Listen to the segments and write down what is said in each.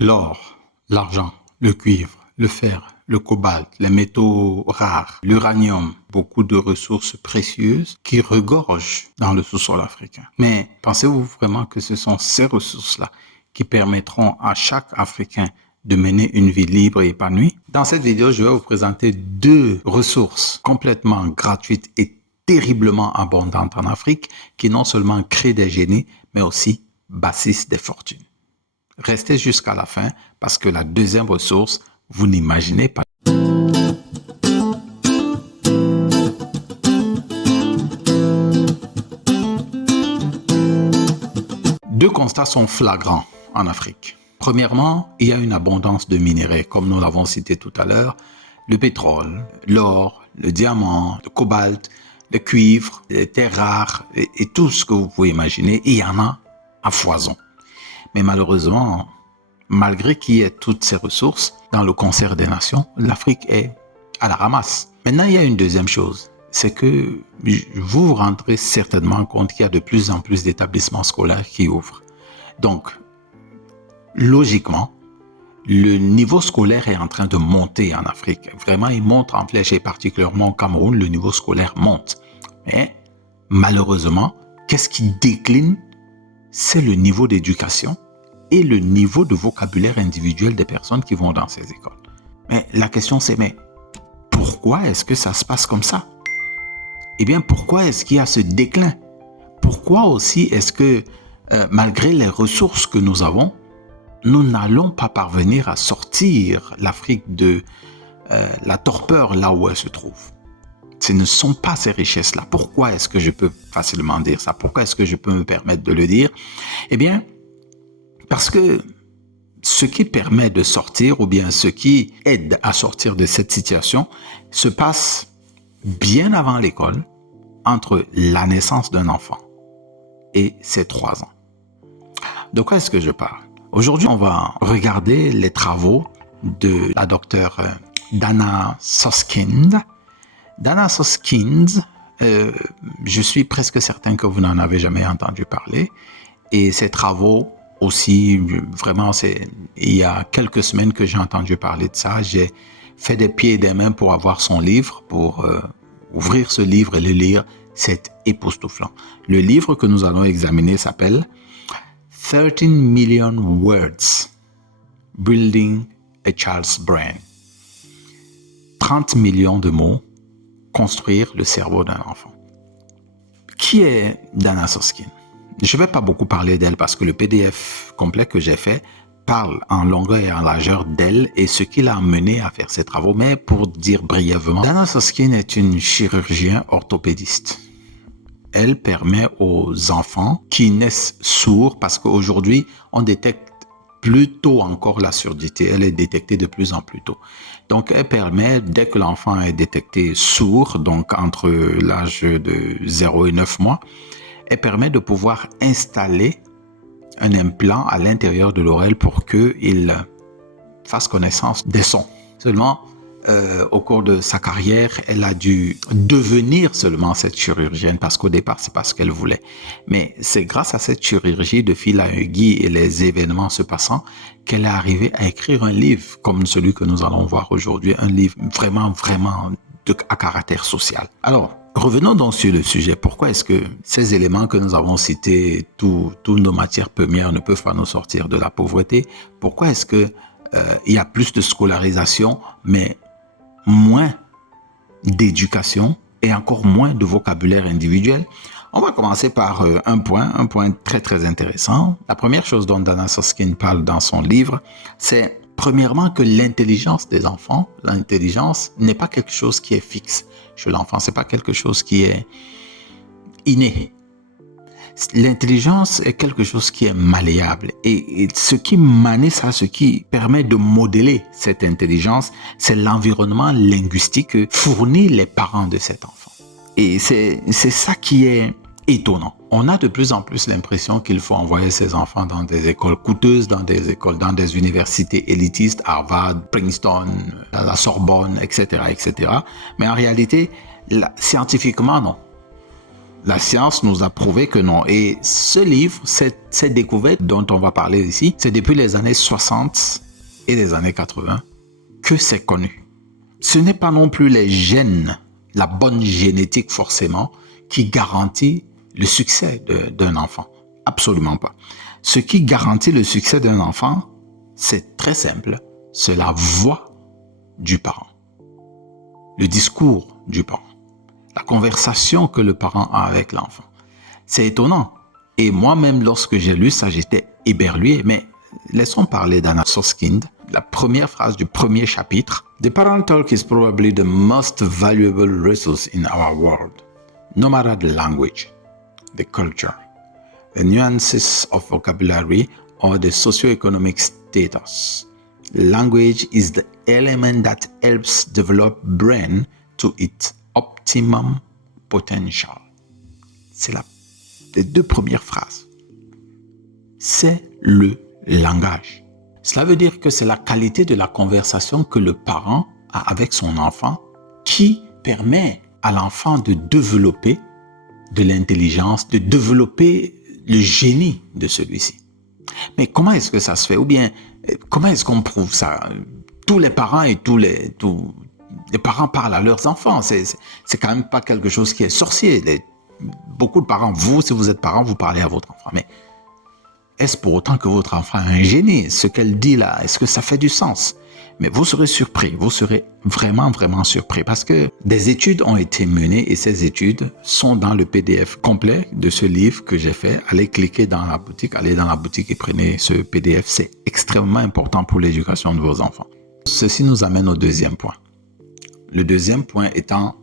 L'or, l'argent, le cuivre, le fer, le cobalt, les métaux rares, l'uranium, beaucoup de ressources précieuses qui regorgent dans le sous-sol africain. Mais pensez-vous vraiment que ce sont ces ressources-là qui permettront à chaque Africain de mener une vie libre et épanouie? Dans cette vidéo, je vais vous présenter deux ressources complètement gratuites et terriblement abondantes en Afrique qui non seulement créent des génies, mais aussi bâtissent des fortunes. Restez jusqu'à la fin parce que la deuxième ressource, vous n'imaginez pas. Deux constats sont flagrants en Afrique. Premièrement, il y a une abondance de minerais, comme nous l'avons cité tout à l'heure, le pétrole, l'or, le diamant, le cobalt, le cuivre, les terres rares et tout ce que vous pouvez imaginer. Il y en a à foison. Mais malheureusement, malgré qu'il y ait toutes ces ressources, dans le concert des nations, l'Afrique est à la ramasse. Maintenant, il y a une deuxième chose, c'est que vous vous rendrez certainement compte qu'il y a de plus en plus d'établissements scolaires qui ouvrent. Donc, logiquement, le niveau scolaire est en train de monter en Afrique. Vraiment, il monte en flèche et particulièrement au Cameroun, le niveau scolaire monte. Mais malheureusement, qu'est-ce qui décline? C'est le niveau d'éducation et le niveau de vocabulaire individuel des personnes qui vont dans ces écoles. Mais la question c'est, mais pourquoi est-ce que ça se passe comme ça? Eh bien, pourquoi est-ce qu'il y a ce déclin? Pourquoi aussi est-ce que, malgré les ressources que nous avons, nous n'allons pas parvenir à sortir l'Afrique de la torpeur là où elle se trouve? Ce ne sont pas ces richesses-là. Pourquoi est-ce que je peux facilement dire ça? Pourquoi est-ce que je peux me permettre de le dire? Eh bien, parce que ce qui permet de sortir ou bien ce qui aide à sortir de cette situation se passe bien avant l'école, entre la naissance d'un enfant et ses 3 ans. De quoi est-ce que je parle? Aujourd'hui, on va regarder les travaux de la docteure Dana Soskind. Dana Soskind, je suis presque certain que vous n'en avez jamais entendu parler. Et ses travaux aussi, vraiment, il y a quelques semaines que j'ai entendu parler de ça. J'ai fait des pieds et des mains pour avoir son livre, pour ouvrir ce livre et le lire. C'est époustouflant. Le livre que nous allons examiner s'appelle 13 Million Words, Building a Child's Brain. 30 millions de mots, construire le cerveau d'un enfant. Qui est Dana Soskind? Je ne vais pas beaucoup parler d'elle parce que le PDF complet que j'ai fait parle en longueur et en largeur d'elle et ce qui l'a amené à faire ses travaux. Mais pour dire brièvement, Dana Soskind est une chirurgienne orthopédiste. Elle permet aux enfants qui naissent sourds, parce qu'aujourd'hui, on détecte plus tôt encore la surdité. Elle est détectée de plus en plus tôt. Donc, elle permet, dès que l'enfant est détecté sourd, donc entre l'âge de 0 et 9 mois, elle permet de pouvoir installer un implant à l'intérieur de l'oreille pour qu'il fasse connaissance des sons. Seulement, au cours de sa carrière, elle a dû devenir seulement cette chirurgienne parce qu'au départ, c'est pas ce qu'elle voulait. Mais c'est grâce à cette chirurgie de fil à aiguille et les événements se passant qu'elle est arrivée à écrire un livre comme celui que nous allons voir aujourd'hui, un livre vraiment à caractère social. Alors, revenons donc sur le sujet. Pourquoi est-ce que ces éléments que nous avons cités, toutes nos matières premières ne peuvent pas nous sortir de la pauvreté? Pourquoi est-ce que il y a plus de scolarisation, mais moins d'éducation et encore moins de vocabulaire individuel? On va commencer par un point très intéressant. La première chose dont Dana Soskind parle dans son livre, c'est premièrement que l'intelligence des enfants, l'intelligence n'est pas quelque chose qui est fixe chez l'enfant, c'est pas quelque chose qui est inné. L'intelligence est quelque chose qui est malléable et ce qui manie ça, ce qui permet de modeler cette intelligence, c'est l'environnement linguistique que fournissent les parents de cet enfant. Et c'est ça qui est étonnant. On a de plus en plus l'impression qu'il faut envoyer ses enfants dans des écoles coûteuses, dans des universités élitistes, Harvard, Princeton, la Sorbonne, etc. Mais en réalité, scientifiquement, non. La science nous a prouvé que non. Et ce livre, cette découverte dont on va parler ici, c'est depuis les années 60 et les années 80 que c'est connu. Ce n'est pas non plus les gènes, la bonne génétique forcément, qui garantit le succès d'un enfant. Absolument pas. Ce qui garantit le succès d'un enfant, c'est très simple. C'est la voix du parent. Le discours du parent. La conversation que le parent a avec l'enfant. C'est étonnant. Et moi-même, lorsque j'ai lu ça, j'étais éberlué. Mais laissons parler d'Anna Susskind. La première phrase du premier chapitre. The parent talk is probably the most valuable resource in our world. No matter the language, the culture, the nuances of vocabulary, or the socioeconomic status. Language is the element that helps develop brain to its optimum potential. C'est les deux premières phrases. C'est le langage. Cela veut dire que c'est la qualité de la conversation que le parent a avec son enfant qui permet à l'enfant de développer de l'intelligence, de développer le génie de celui-ci. Mais comment est-ce que ça se fait? Ou bien, comment est-ce qu'on prouve ça? Tous les parents et tous les parents parlent à leurs enfants. C'est quand même pas quelque chose qui est sorcier. Beaucoup de parents, si vous êtes parent, vous parlez à votre enfant. Mais est-ce pour autant que votre enfant a un génie? Ce qu'elle dit là, est-ce que ça fait du sens? Mais vous serez surpris, vous serez vraiment, vraiment surpris parce que des études ont été menées et ces études sont dans le PDF complet de ce livre que j'ai fait. Allez cliquer dans la boutique, allez dans la boutique et prenez ce PDF. C'est extrêmement important pour l'éducation de vos enfants. Ceci nous amène au deuxième point. Le deuxième point étant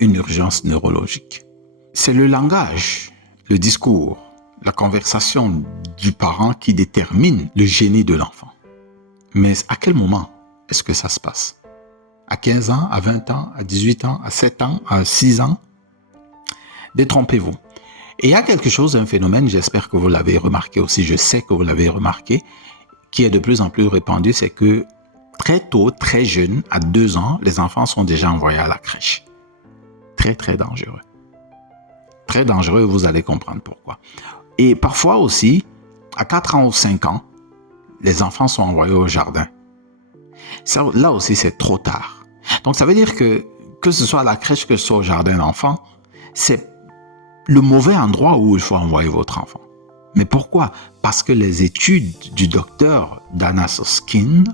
une urgence neurologique. C'est le langage, le discours, la conversation du parent qui détermine le génie de l'enfant. Mais à quel moment est-ce que ça se passe? À 15 ans, à 20 ans, à 18 ans, à 7 ans, à 6 ans? Détrompez-vous. Et il y a quelque chose, un phénomène, j'espère que vous l'avez remarqué aussi, je sais que vous l'avez remarqué, qui est de plus en plus répandu, c'est que très tôt, très jeune, à 2 ans, les enfants sont déjà envoyés à la crèche. Très, très dangereux. Très dangereux, vous allez comprendre pourquoi. Et parfois aussi, à 4 ans ou 5 ans, les enfants sont envoyés au jardin. Ça, là aussi, c'est trop tard. Donc, ça veut dire que ce soit à la crèche, que ce soit au jardin d'enfants, c'est le mauvais endroit où il faut envoyer votre enfant. Mais pourquoi? Parce que les études du docteur Dana Susskind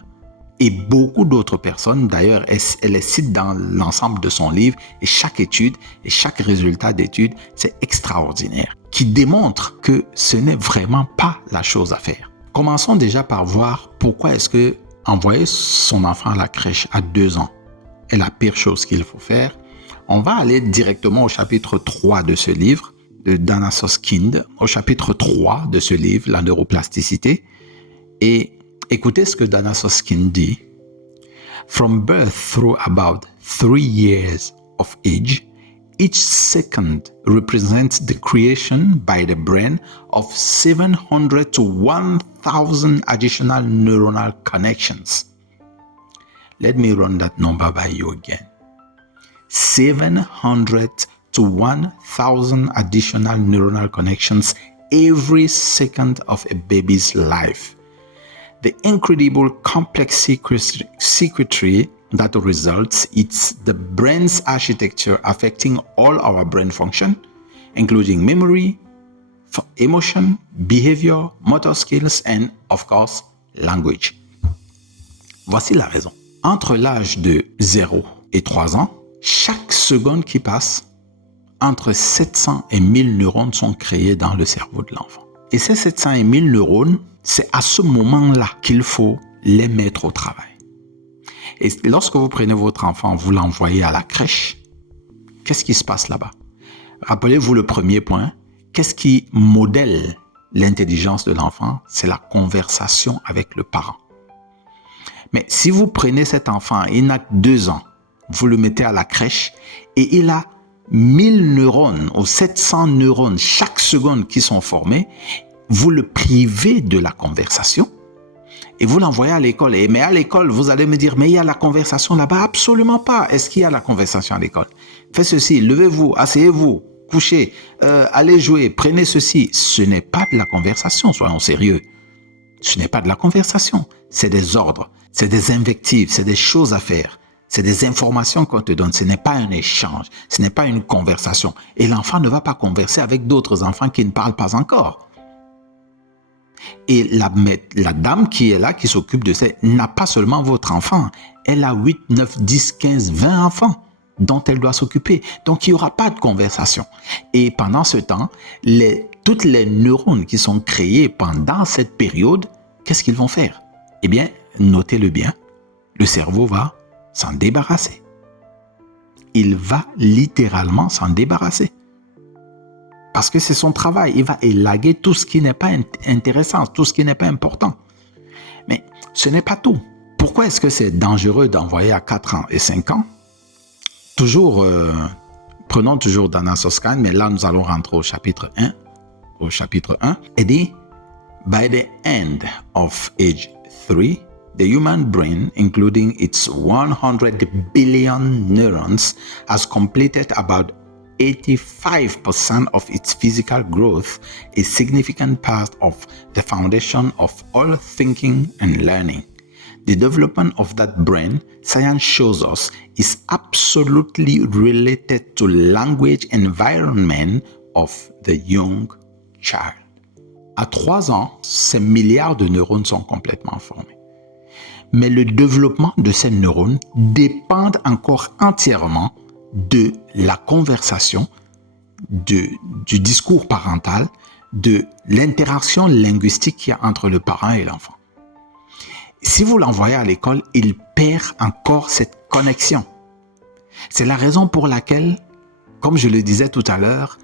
et beaucoup d'autres personnes, d'ailleurs, elle les cite dans l'ensemble de son livre, et chaque étude et chaque résultat d'étude, c'est extraordinaire, qui démontre que ce n'est vraiment pas la chose à faire. Commençons déjà par voir pourquoi est-ce que envoyer son enfant à la crèche à 2 ans est la pire chose qu'il faut faire. On va aller directement au chapitre 3 de ce livre, de Dana Susskind, au chapitre 3 de ce livre, la neuroplasticité. Et écoutez ce que Dana Susskind dit. From birth through about 3 years of age, each second represents the creation by the brain of 700 to 1,000 additional neuronal connections. Let me run that number by you again. 700 to 1,000 additional neuronal connections every second of a baby's life. The incredible complex circuitry that results, it's the brain's architecture affecting all our brain function, including memory, emotion, behavior, motor skills, and of course, language. Voici la raison. Entre l'âge de 0 et 3 ans, chaque seconde qui passe, entre 700 et 1000 neurones sont créés dans le cerveau de l'enfant. Et ces 700 et 1000 neurones, c'est à ce moment-là qu'il faut les mettre au travail. Et lorsque vous prenez votre enfant, vous l'envoyez à la crèche, qu'est-ce qui se passe là-bas? Rappelez-vous le premier point, qu'est-ce qui modèle l'intelligence de l'enfant? C'est la conversation avec le parent. Mais si vous prenez cet enfant, il n'a que 2 ans, vous le mettez à la crèche et il a 1000 neurones ou 700 neurones chaque seconde qui sont formés, vous le privez de la conversation et vous l'envoyez à l'école. Mais à l'école, vous allez me dire, mais il y a la conversation là-bas? Absolument pas. Est-ce qu'il y a la conversation à l'école? Faites ceci, levez-vous, asseyez-vous, couchez, allez jouer, prenez ceci. Ce n'est pas de la conversation, soyons sérieux. Ce n'est pas de la conversation, c'est des ordres, c'est des invectives, c'est des choses à faire. C'est des informations qu'on te donne, ce n'est pas un échange, ce n'est pas une conversation. Et l'enfant ne va pas converser avec d'autres enfants qui ne parlent pas encore. Et la dame qui est là, qui s'occupe de ça, n'a pas seulement votre enfant, elle a 8, 9, 10, 15, 20 enfants dont elle doit s'occuper. Donc, il n'y aura pas de conversation. Et pendant ce temps, toutes les neurones qui sont créés pendant cette période, qu'est-ce qu'ils vont faire? Eh bien, notez-le bien, le cerveau va s'en débarrasser. Il va littéralement s'en débarrasser. Parce que c'est son travail. Il va élaguer tout ce qui n'est pas intéressant, tout ce qui n'est pas important. Mais ce n'est pas tout. Pourquoi est-ce que c'est dangereux d'envoyer à 4 ans et 5 ans? Prenons toujours Dana Soskan, mais là nous allons rentrer au chapitre 1. Au chapitre 1, il dit, by the end of age 3, the human brain, including its 100 billion neurons, has completed about 85% of its physical growth, a significant part of the foundation of all thinking and learning. The development of that brain, science shows us, is absolutely related to language environment of the young child. À 3 ans, ces milliards de neurones sont complètement formés. Mais le développement de ces neurones dépend encore entièrement de la conversation, du discours parental, de l'interaction linguistique qu'il y a entre le parent et l'enfant. Si vous l'envoyez à l'école, il perd encore cette connexion. C'est la raison pour laquelle, comme je le disais tout à l'heure,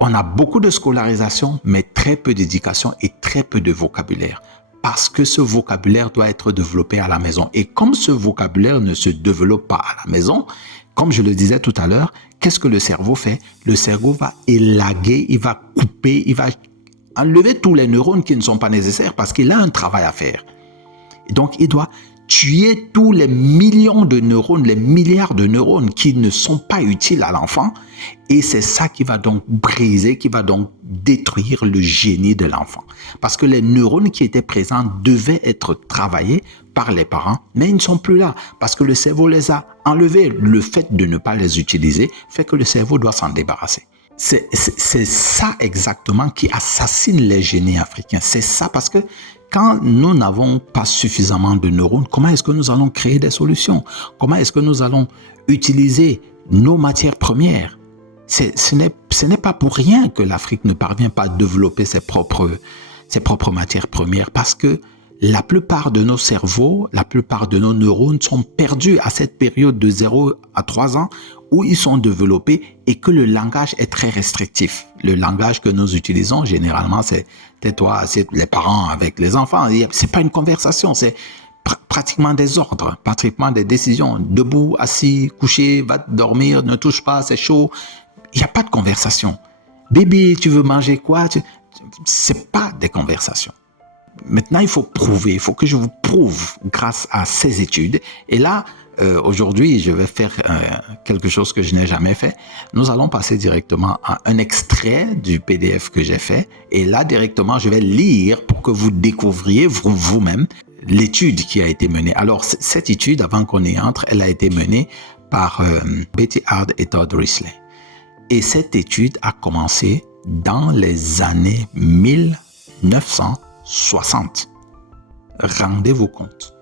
on a beaucoup de scolarisation, mais très peu d'éducation et très peu de vocabulaire. Parce que ce vocabulaire doit être développé à la maison. Et comme ce vocabulaire ne se développe pas à la maison, comme je le disais tout à l'heure, qu'est-ce que le cerveau fait? Le cerveau va élaguer, il va couper, il va enlever tous les neurones qui ne sont pas nécessaires parce qu'il a un travail à faire. Et donc, il doit tuer tous les millions de neurones, les milliards de neurones qui ne sont pas utiles à l'enfant. Et c'est ça qui va donc briser, qui va donc détruire le génie de l'enfant. Parce que les neurones qui étaient présents devaient être travaillés par les parents, mais ils ne sont plus là parce que le cerveau les a enlevés. Le fait de ne pas les utiliser fait que le cerveau doit s'en débarrasser. C'est ça exactement qui assassine les génies africains. C'est ça parce que quand nous n'avons pas suffisamment de neurones, comment est-ce que nous allons créer des solutions? Comment est-ce que nous allons utiliser nos matières premières? Ce n'est pas pour rien que l'Afrique ne parvient pas à développer ses propres matières premières parce que la plupart de nos cerveaux, la plupart de nos neurones sont perdus à cette période de 0 à 3 ans où ils sont développés et que le langage est très restrictif. Le langage que nous utilisons généralement, c'est tais-toi, c'est les parents avec les enfants. C'est pas une conversation, c'est pratiquement des ordres, pratiquement des décisions. Debout, assis, couché, va dormir, ne touche pas, c'est chaud. Il n'y a pas de conversation. Bébé, tu veux manger quoi? C'est pas des conversations. Maintenant, il faut prouver, il faut que je vous prouve grâce à ces études. Et là, aujourd'hui, je vais faire quelque chose que je n'ai jamais fait. Nous allons passer directement à un extrait du PDF que j'ai fait. Et là, directement, je vais lire pour que vous découvriez vous-même l'étude qui a été menée. Alors, cette étude, avant qu'on y entre, elle a été menée par Betty Hard et Todd Risley. Et cette étude a commencé dans les années 1960. Rendez-vous compte.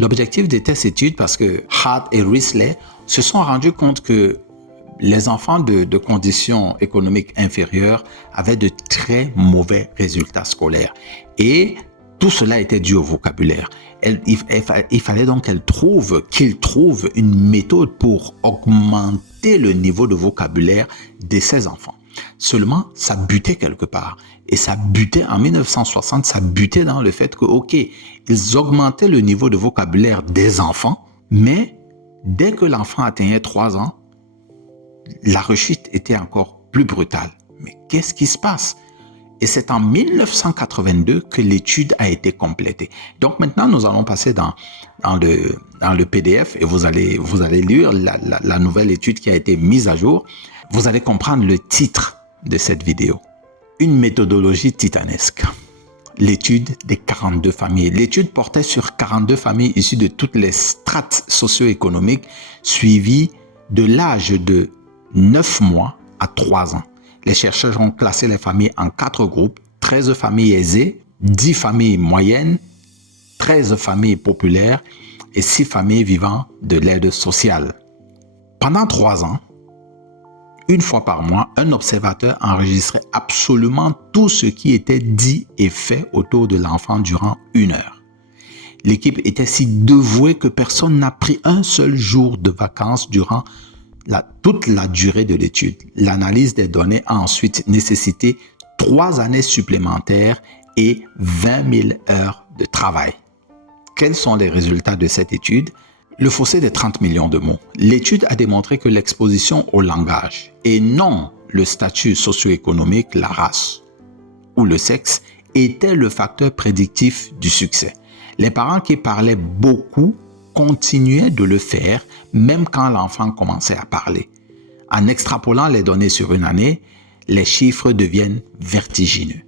L'objectif de cette étude, parce que Hart et Risley se sont rendus compte que les enfants de conditions économiques inférieures avaient de très mauvais résultats scolaires. Et tout cela était dû au vocabulaire. Il fallait donc qu'ils trouvent une méthode pour augmenter le niveau de vocabulaire de ces enfants. Seulement, ça butait quelque part. Et ça butait en 1960, ça butait dans le fait que, OK, ils augmentaient le niveau de vocabulaire des enfants, mais dès que l'enfant atteignait 3 ans, la rechute était encore plus brutale. Mais qu'est-ce qui se passe? Et c'est en 1982 que l'étude a été complétée. Donc maintenant, nous allons passer dans le PDF et vous allez lire la nouvelle étude qui a été mise à jour. Vous allez comprendre le titre de cette vidéo. Une méthodologie titanesque. L'étude des 42 familles. L'étude portait sur 42 familles issues de toutes les strates socio-économiques suivies de l'âge de 9 mois à 3 ans. Les chercheurs ont classé les familles en 4 groupes, 13 familles aisées, 10 familles moyennes, 13 familles populaires et 6 familles vivant de l'aide sociale. Pendant 3 ans, une fois par mois, un observateur enregistrait absolument tout ce qui était dit et fait autour de l'enfant durant 1 heure. L'équipe était si dévouée que personne n'a pris un seul jour de vacances durant toute la durée de l'étude. L'analyse des données a ensuite nécessité 3 années supplémentaires et 20 000 heures de travail. Quels sont les résultats de cette étude? Le fossé des 30 millions de mots. L'étude a démontré que l'exposition au langage et non le statut socio-économique, la race ou le sexe était le facteur prédictif du succès. Les parents qui parlaient beaucoup continuaient de le faire même quand l'enfant commençait à parler. En extrapolant les données sur une année, les chiffres deviennent vertigineux.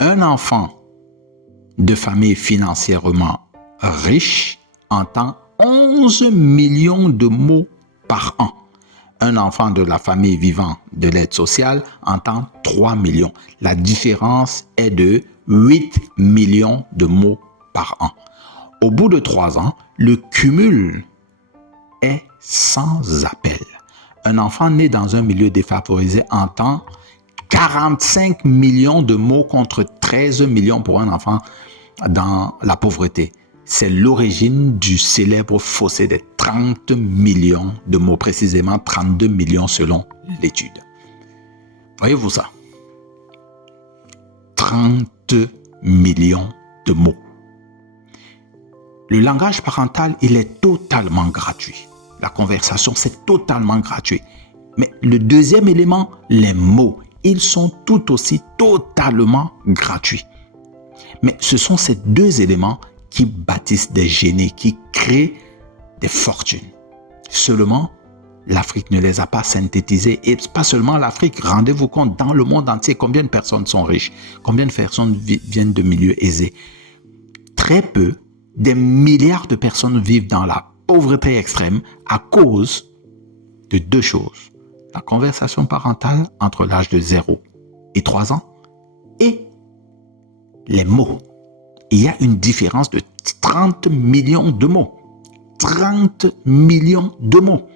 Un enfant de famille financièrement riche entend 11 millions de mots par an. Un enfant de la famille vivant de l'aide sociale entend 3 millions. La différence est de 8 millions de mots par an. Au bout de 3 ans, le cumul est sans appel. Un enfant né dans un milieu défavorisé entend 45 millions de mots contre 13 millions pour un enfant dans la pauvreté. C'est l'origine du célèbre fossé des 30 millions de mots, précisément 32 millions selon l'étude. Voyez-vous ça? 30 millions de mots. Le langage parental, il est totalement gratuit. La conversation, c'est totalement gratuit. Mais le deuxième élément, les mots, ils sont tout aussi totalement gratuits. Mais ce sont ces 2 éléments qui bâtissent des génies, qui créent des fortunes. Seulement, l'Afrique ne les a pas synthétisés. Et pas seulement l'Afrique, rendez-vous compte, dans le monde entier, combien de personnes sont riches? Combien de personnes viennent de milieux aisés? Très peu, des milliards de personnes vivent dans la pauvreté extrême à cause de 2 choses. La conversation parentale entre l'âge de 0 et 3 ans et les mots. Il y a une différence de 30 millions de mots. 30 millions de mots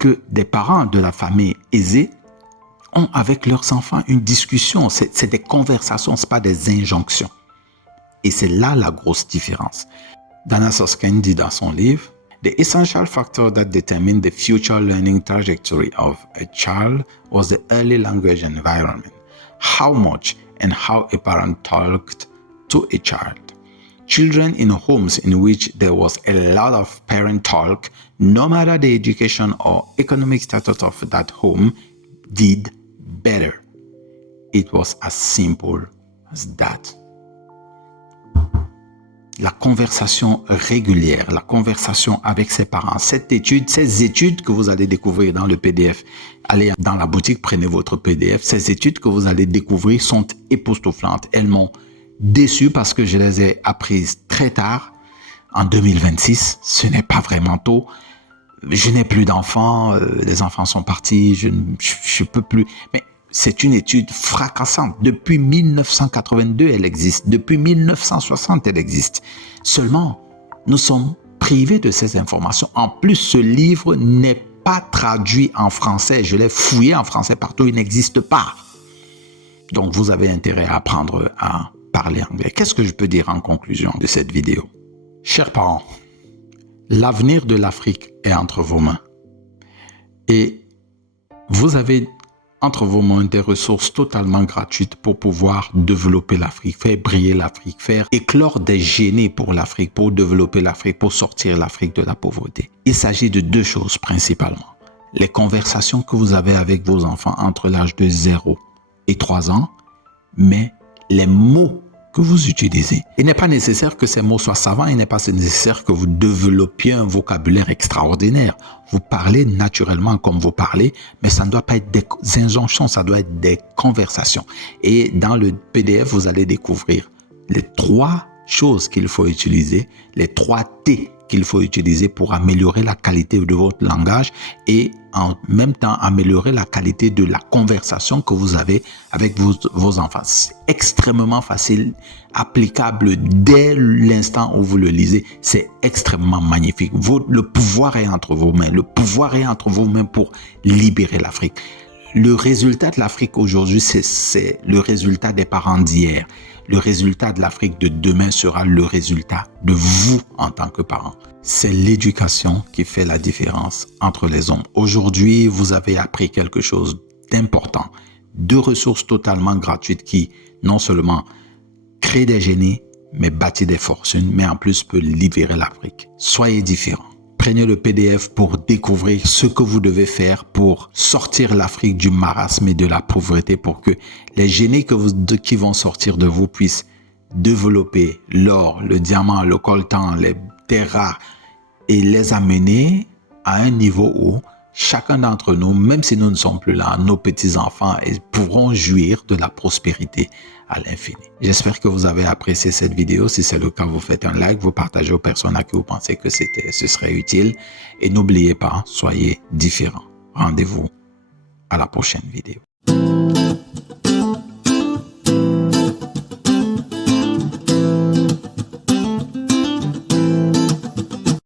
que des parents de la famille aisée ont avec leurs enfants une discussion. C'est des conversations, ce n'est pas des injonctions. Et c'est là la grosse différence. Dana Sosken dit dans son livre, The essential factor that determined the future learning trajectory of a child was the early language environment. How much and how a parent talked to a child. Children in homes in which there was a lot of parent talk, no matter the education or economic status of that home, did better. It was as simple as that. La conversation régulière, la conversation avec ses parents. Cette étude, ces études que vous allez découvrir dans le PDF, allez dans la boutique, prenez votre PDF. Ces études que vous allez découvrir sont époustouflantes. Elles m'ont déçu parce que je les ai apprises très tard, en 2026. Ce n'est pas vraiment tôt. Je n'ai plus d'enfants, les enfants sont partis, je ne peux plus. Mais c'est une étude fracassante. Depuis 1982, elle existe. Depuis 1960, elle existe. Seulement, nous sommes privés de ces informations. En plus, ce livre n'est pas traduit en français. Je l'ai fouillé en français partout, il n'existe pas. Donc, vous avez intérêt à apprendre à parler anglais. Qu'est-ce que je peux dire en conclusion de cette vidéo? Chers parents, l'avenir de l'Afrique est entre vos mains. Et vous avez entre vos mains des ressources totalement gratuites pour pouvoir développer l'Afrique, faire briller l'Afrique, faire éclore des génies pour l'Afrique, pour développer l'Afrique, pour sortir l'Afrique de la pauvreté. Il s'agit de 2 choses principalement. Les conversations que vous avez avec vos enfants entre l'âge de 0 et 3 ans mais les mots que vous utilisez. Il n'est pas nécessaire que ces mots soient savants, il n'est pas nécessaire que vous développiez un vocabulaire extraordinaire. Vous parlez naturellement comme vous parlez, mais ça ne doit pas être des injonctions, ça doit être des conversations. Et dans le PDF, vous allez découvrir les 3 choses qu'il faut utiliser, les 3 T qu'il faut utiliser pour améliorer la qualité de votre langage et en même temps améliorer la qualité de la conversation que vous avez avec vos enfants. C'est extrêmement facile, applicable dès l'instant où vous le lisez. C'est extrêmement magnifique. Le pouvoir est entre vos mains. Le pouvoir est entre vos mains pour libérer l'Afrique. Le résultat de l'Afrique aujourd'hui, c'est le résultat des parents d'hier. Le résultat de l'Afrique de demain sera le résultat de vous en tant que parents. C'est l'éducation qui fait la différence entre les hommes. Aujourd'hui, vous avez appris quelque chose d'important. 2 ressources totalement gratuites qui, non seulement créent des génies, mais bâtissent des fortunes, mais en plus peut libérer l'Afrique. Soyez différents. Prenez le PDF pour découvrir ce que vous devez faire pour sortir l'Afrique du marasme et de la pauvreté pour que les génies qui vont sortir de vous puissent développer l'or, le diamant, le coltan, les terres rares et les amener à un niveau où chacun d'entre nous, même si nous ne sommes plus là, nos petits-enfants pourront jouir de la prospérité à l'infini. J'espère que vous avez apprécié cette vidéo. Si c'est le cas, vous faites un like, vous partagez aux personnes à qui vous pensez que ce serait utile. Et n'oubliez pas, soyez différents. Rendez-vous à la prochaine vidéo.